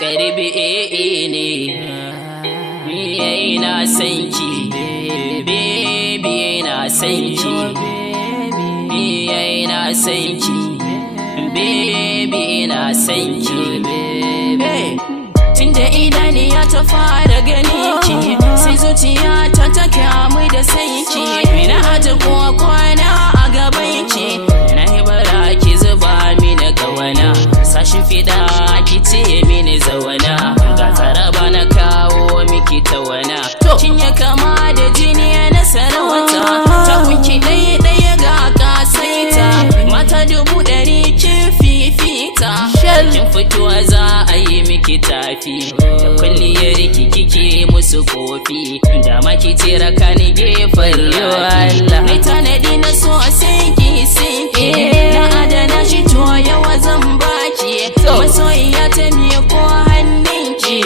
karbi ne ina san ki baby ina san ki ina san ki baby ina san ki tunda idaniya ta fara gani ki sai zuciya ta kamu da sanki na aje kwana a gaban ki na bara ki zuba mini kawana sashin fida ki ce mini zawana ga taraba na kawo miki tawana kin ya kama da jini na sarauta ta kunki ɗaya ga kasaita mata 100 kin fifita kin fitowa za a yi miki tafi da kulliyar kike musu kofi da maki tira kan gefen Allah mai tanadi na so a sinki na adana shi to yawa zan baki masoyiya ta miƙo hannunki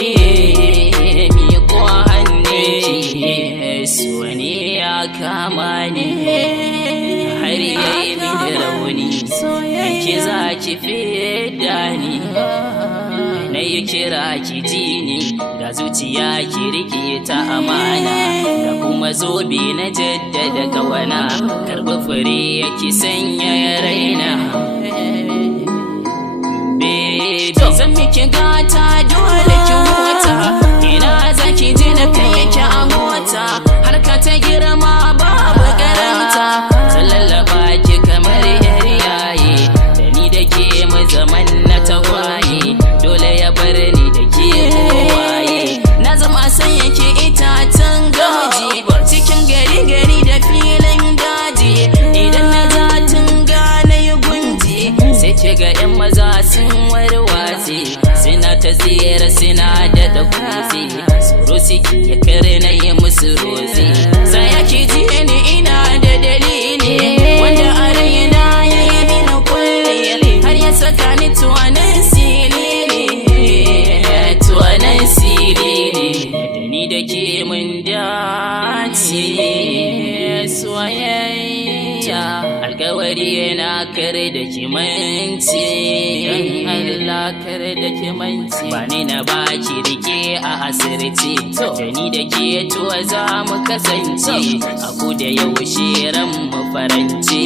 so ne ya kama ni har yayi mini rauni ki za ki fida ni na yi kira ki ji ni ga zuciya ki rike ta amana da kuma zobe na jaddada kawana karbi fure ki sanya ya raina baby zan miki gata dole ki mota ina zaki ji na kai ki a mota har ka ta girma babu karanta zan lallaba ki kamar yar yaye da ni da ke mu zaman na tawaye dole ya bar ni da ke waye na zama san yake itatan gaji cikin gari da filin daji idan na za tunga na yi gunji sai ki ga yan maza sun warwatse suna ta tsira suna da kutse tsoro suke ya kare na yi musu rozi sai yake ji ni ina da dalili wanda a raina ya yi mini kulle har ya saka ni tuwanin siriri ni da ke mun dace soyayya alkawari yana kare da kimanci Allah kare da kimanci ba ni na baki rike a asirce da ni da ke tuwa za mu kasance a ku da yaushe ran mu farance